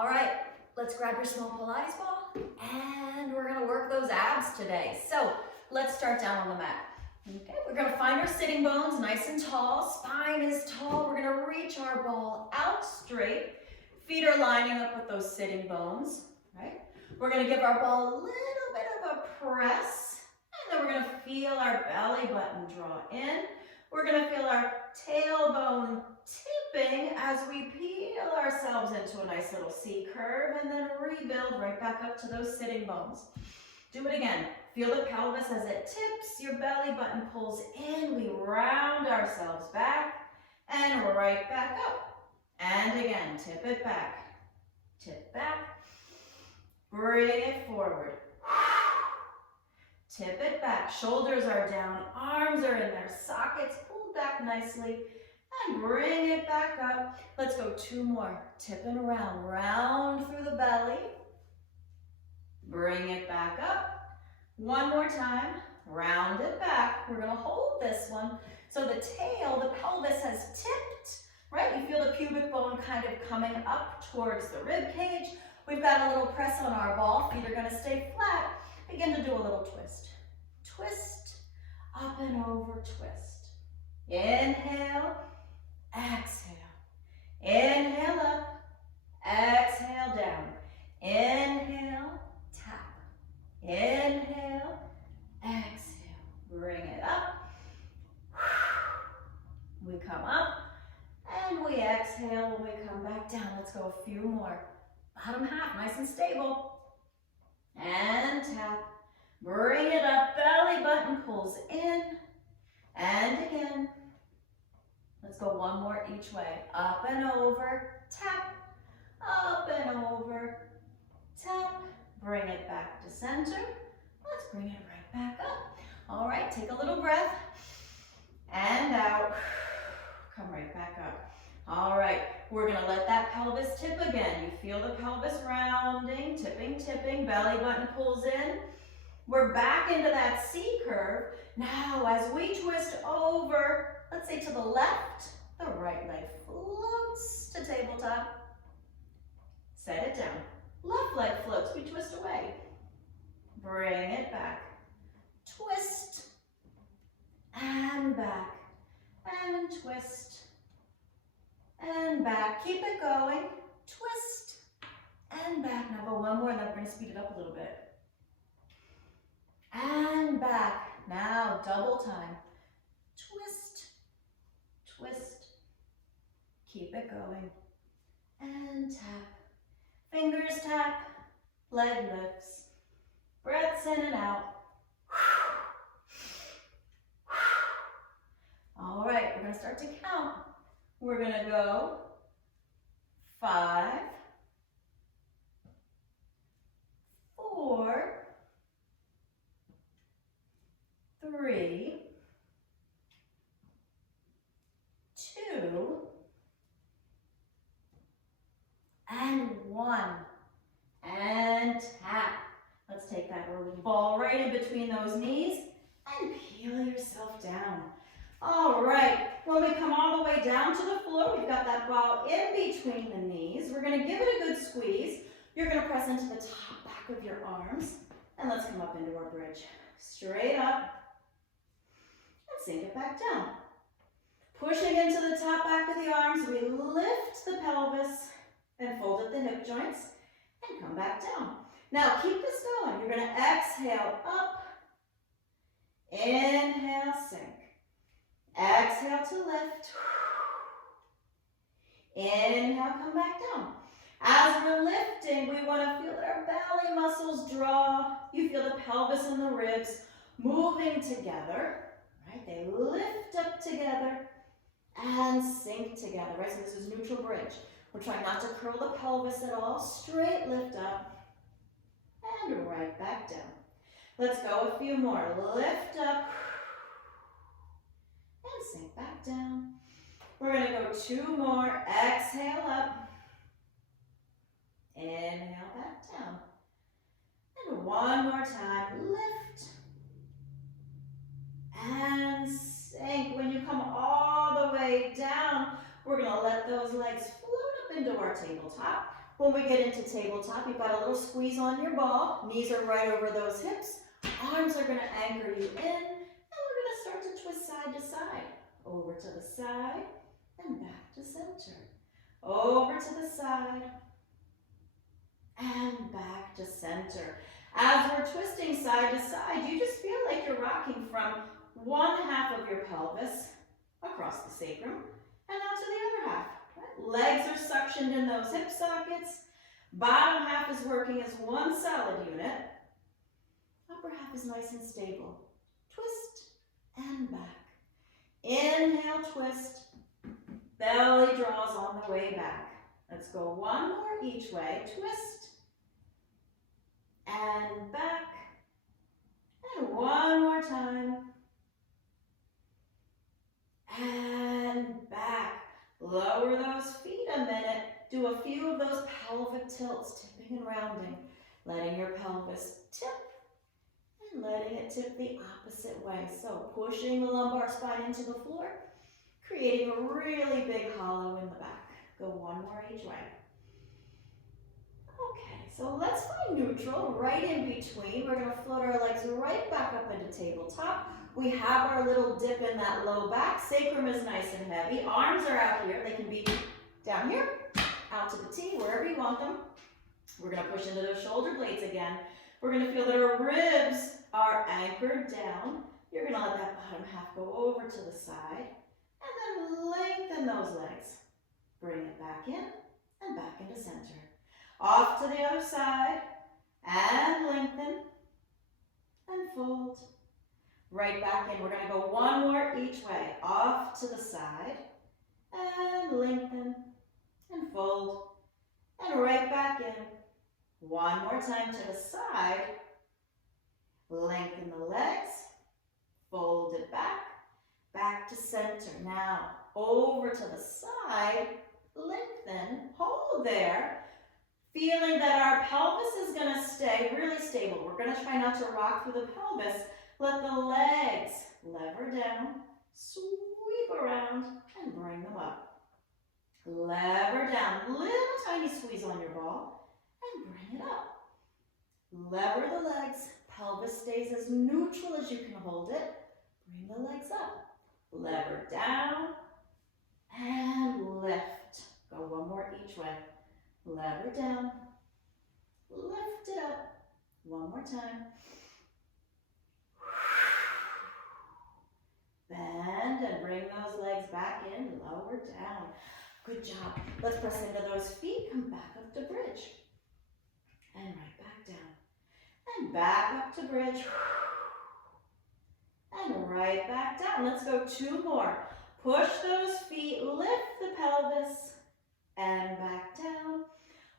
All right, let's grab your small Pilates ball and we're gonna work those abs today. So let's start down on the mat. Okay, we're gonna find our sitting bones nice and tall, spine is tall. We're gonna reach our ball out straight. Feet are lining up with those sitting bones, right? We're gonna give our ball a little bit of a press, and then we're gonna feel our belly button draw in. We're gonna feel our tailbone tipping as we peel ourselves into a nice little C curve and then rebuild right back up to those sitting bones. Do it again. Feel the pelvis as it tips, your belly button pulls in, we round ourselves back and right back up. And again, tip it back, tip back, bring it forward. Tip it back, shoulders are down, arms are in their sockets, pulled back nicely, and bring it back up. Let's go 2 more, tipping around, round through the belly, bring it back up. 1 more time, round it back. We're gonna hold this one. So the tail, the pelvis has tipped, right? You feel the pubic bone kind of coming up towards the rib cage. We've got a little press on our ball, feet are gonna stay flat. Begin to do a little twist. Twist, up and over, twist. Inhale, exhale. Inhale up, exhale down. Inhale, tap. Inhale, exhale. Bring it up. We come up, and we exhale when we come back down. Let's go a few more. Bottom half, nice and stable. And tap. Bring it up, belly button pulls in. And again. Let's go 1 more each way. Up and over, tap. Up and over, tap. Bring it back to center. Let's bring it right back up. All right, take a little breath. And out. Come right back up. All right, we're gonna let that pelvis tip again. You feel the pelvis rounding, tipping, tipping, belly button pulls in. We're back into that C curve. Now, as we twist over, let's say to the left, the right leg floats to tabletop. Set it down. Left leg floats, we twist away. Bring it back. Twist, and back, and twist, and back. Keep it going. Twist, and back. Now go 1 more, and then we're going to speed it up a little bit. And back. Now double time. Twist, twist. Keep it going. And tap. Fingers tap. Leg lifts. Breaths in and out. All right, we're going to start to count. We're going to go 5, 4, 3, 2, and 1. And tap. Let's take that ball right in between those knees and peel yourself down. All right, when we come all the way down to the floor, we've got that ball in between the knees. We're gonna give it a good squeeze. You're gonna press into the top back of your arms, and let's come up into our bridge. Straight up, and sink it back down. Pushing into the top back of the arms, we lift the pelvis and fold at the hip joints, and come back down. Now keep this going. You're gonna exhale up, inhale, sink. Exhale to lift. Inhale, come back down. As we're lifting, we want to feel that our belly muscles draw. You feel the pelvis and the ribs moving together, right? They lift up together and sink together, right? So this is neutral bridge. We're trying not to curl the pelvis at all. Straight lift up and right back down. Let's go a few more. Lift up. And sink back down. We're going to go 2 more. Exhale up. Inhale back down. And 1 more time. Lift. And sink. When you come all the way down, we're going to let those legs float up into our tabletop. When we get into tabletop, you've got a little squeeze on your ball. Knees are right over those hips. Arms are going to anchor you in. And we're going to start to twist side to side. Over to the side and back to center. Over to the side and back to center. As we're twisting side to side, you just feel like you're rocking from one half of your pelvis across the sacrum and out to the other half. Right? Legs are suctioned in those hip sockets. Bottom half is working as one solid unit. Upper half is nice and stable. Twist and back. Inhale, twist. Belly draws on the way back. Let's go one more each way. Twist and back. And one more time. And back. Lower those feet a minute. Do a few of those pelvic tilts, tipping and rounding. Letting your pelvis tip and letting it tip the opposite way. So pushing the lumbar spine into the floor, creating a really big hollow in the back. Go one more each way. Okay, so let's find neutral right in between. We're going to float our legs right back up into tabletop. We have our little dip in that low back. Sacrum is nice and heavy. Arms are out here. They can be down here, out to the T, wherever you want them. We're going to push into those shoulder blades again. We're going to feel that our ribs are anchored down. You're going to let that bottom half go over to the side. And then lengthen those legs. Bring it back in and back into center. Off to the other side. And lengthen. And fold. Right back in. We're going to go one more each way. Off to the side. And lengthen. And fold. And right back in. One more time to the side. Lengthen the legs. Fold it back. Back to center. Now, over to the side. Lengthen. Hold there. Feeling that our pelvis is going to stay really stable. We're going to try not to rock through the pelvis. Let the legs lever down. Sweep around and bring them up. Lever down. Little tiny squeeze on your ball. And bring it up. Lever the legs. Pelvis stays as neutral as you can hold it. Bring the legs up. Lever down. And lift. Go one more each way. Lever down. Lift it up. One more time. Bend and bring those legs back in. Lower down. Good job. Let's press into those feet. Come back up to bridge. And right back down. And back up to bridge. And right back down. Let's go two more. Push those feet. Lift the pelvis. And back down.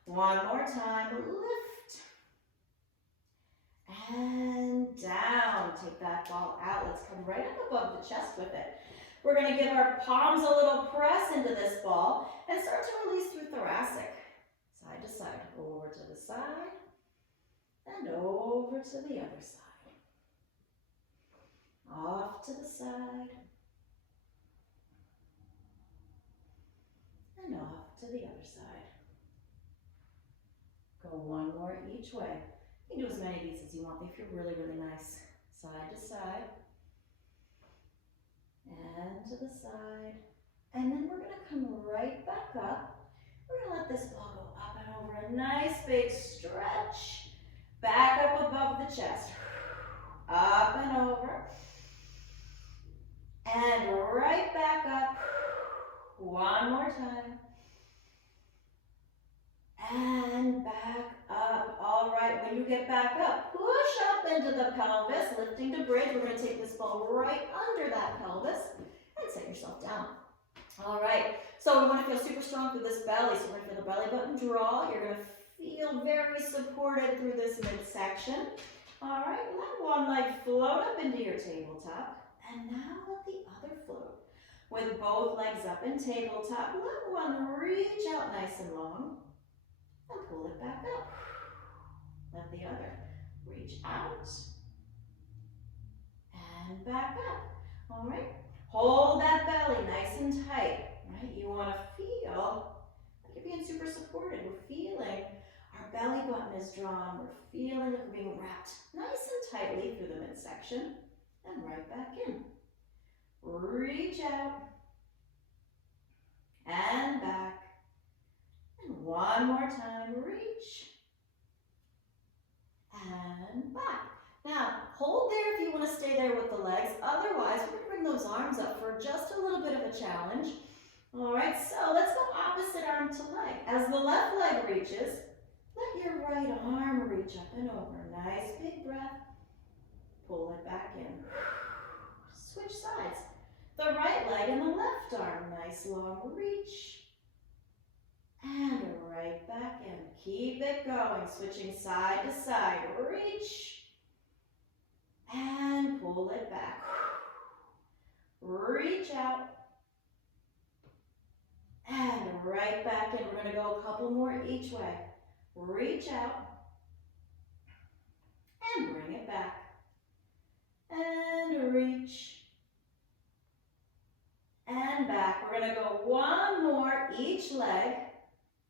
One more time. Lift. And down. Take that ball out. Let's come right up above the chest with it. We're going to give our palms a little press into this ball and start to release through thoracic. Side to side. Over to the side. And over to the other side. Off to the side. And off to the other side. Go one more each way. You can do as many of these as you want. They feel really, really nice. Side to side. And to the side. And then we're going to come right back up. We're going to let this ball go up and over. A nice big stretch. Back up above the chest. Up and over. And right back up. One more time. And back up. All right, when you get back up, push up into the pelvis, lifting to bridge. We're going to take this ball right under that pelvis and set yourself down. All right, so we want to feel super strong through this belly. So we're going to feel the belly button draw. You're going to feel very supported through this midsection. All right, let one leg float up into your tabletop. And now let the other float. With both legs up in tabletop, let one reach out nice and long. And pull it back up. Let the other reach out and back up. All right. Hold that belly nice and tight. Right. You want to feel like you're being super supported. We're feeling our belly button is drawn. We're feeling it being wrapped nice and tightly through the midsection and right back in. Reach out and back. And one more time, reach and back. Now, hold there if you want to stay there with the legs. Otherwise, we're going to bring those arms up for just a little bit of a challenge. All right, so let's go opposite arm to leg. As the left leg reaches, let your right arm reach up and over. Nice big breath. Pull it back in. Switch sides. The right leg and the left arm. Nice long reach. And right back in. Keep it going. Switching side to side. Reach. And pull it back. Reach out. And right back in. We're going to go a couple more each way. Reach out. And bring it back. And reach. And back. We're going to go one more each leg.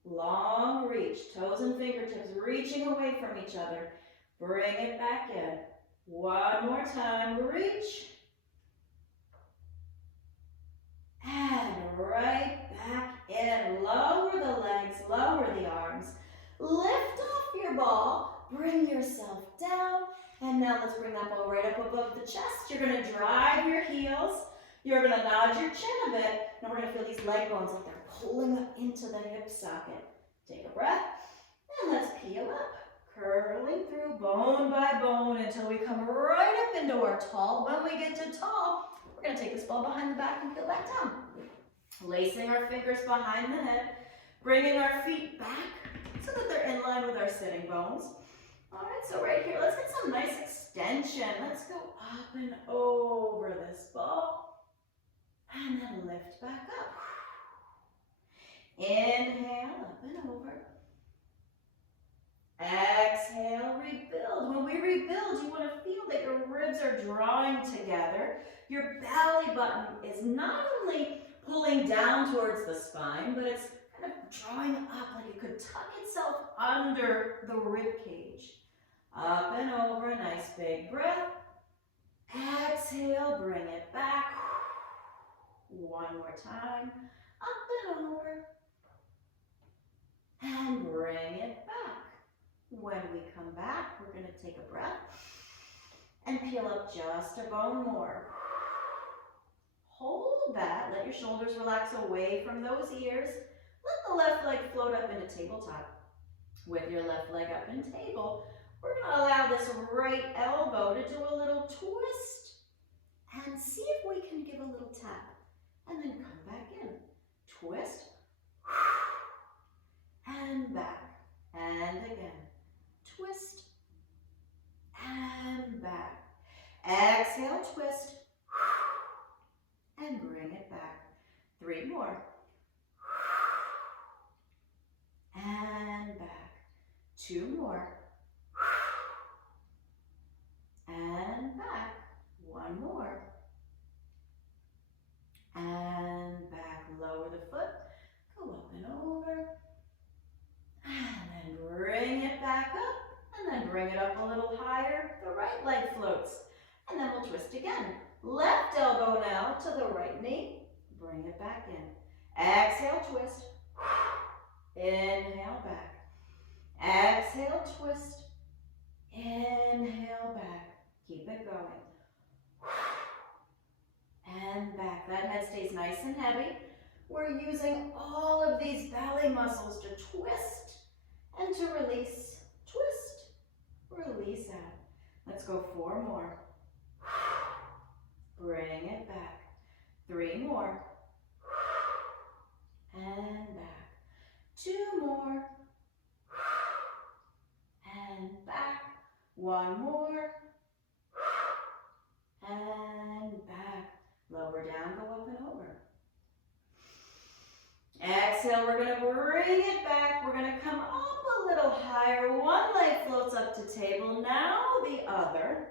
Long reach. Toes and fingertips reaching away from each other. Bring it back in. One more time. Reach. And right back in. Lower the legs. Lower the arms. Lift off your ball. Bring yourself down. And now let's bring that ball right up above the chest. You're going to drive your heels. You're going to nod your chin a bit. Now we're going to feel these leg bones like they're pulling up into the hip socket. Take a breath. And let's peel up. Curling through bone by bone until we come right up into our tall. When we get to tall, we're going to take this ball behind the back and peel back down. Lacing our fingers behind the head. Bringing our feet back so that they're in line with our sitting bones. All right, so right here, let's get some nice extension. Let's go up and over this ball. And then lift back up. Inhale, up and over. Exhale, rebuild. When we rebuild, you want to feel that your ribs are drawing together. Your belly button is not only pulling down towards the spine, but it's kind of drawing up like it could tuck itself under the rib cage. Up and over, nice big breath. Exhale, bring it back. One more time. Up and over. And bring it back. When we come back, we're going to take a breath and peel up just a bone more. Hold that. Let your shoulders relax away from those ears. Let the left leg float up into tabletop. With your left leg up in table, we're going to allow this right elbow to do a little twist and see if we can give a little tap. And then come back in. Twist. And back. And again. Twist. And back. Exhale, twist. And bring it back. 3 more. And back. 2 more. And back. 1 more. And back. Lower the foot. Go up and over. And then bring it back up. And then bring it up a little higher. The right leg floats. And then we'll twist again. Left elbow now to the right knee. Bring it back in. Exhale, twist. Inhale, back. Exhale, twist. Inhale, back. Keep it going. And back. That head stays nice and heavy. We're using all of these belly muscles to twist and to release. Twist, release out. Let's go 4 more. Bring it back. 3 more. And back. 2 more. And back. 1 more. And back. Lower down, go up and over. Exhale, we're going to bring it back. We're going to come up a little higher. One leg floats up to table, now the other.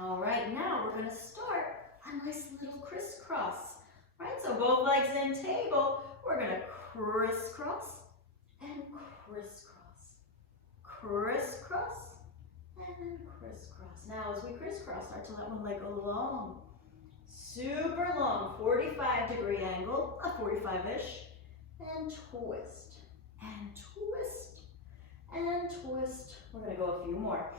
All right, now we're going to start a nice little crisscross. Right, so both legs in table. We're going to crisscross and crisscross. Crisscross and crisscross. Now as we crisscross, start to let one leg go long. Super long, 45-degree angle, a 45-ish, and twist, and twist, and twist. We're gonna go a few more.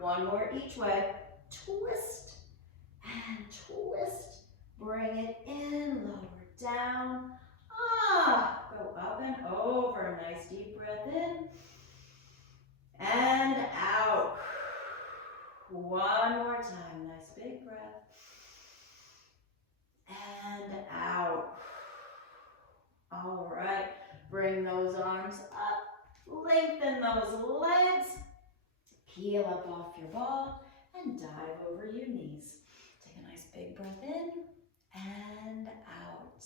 One more each way. Twist and twist. Bring it in, lower down. Go up and over. Nice deep breath in and out. One more time. Nice big breath. And out. All right. Bring those arms up. Lengthen those legs. Peel up off your ball and dive over your knees. Take a nice big breath in and out.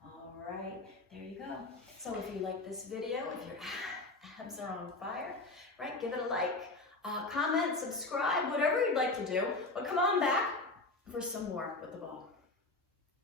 All right, there you go. So if you like this video, if your abs are on fire, right, give it a like, comment, subscribe, whatever you'd like to do, but come on back for some more with the ball.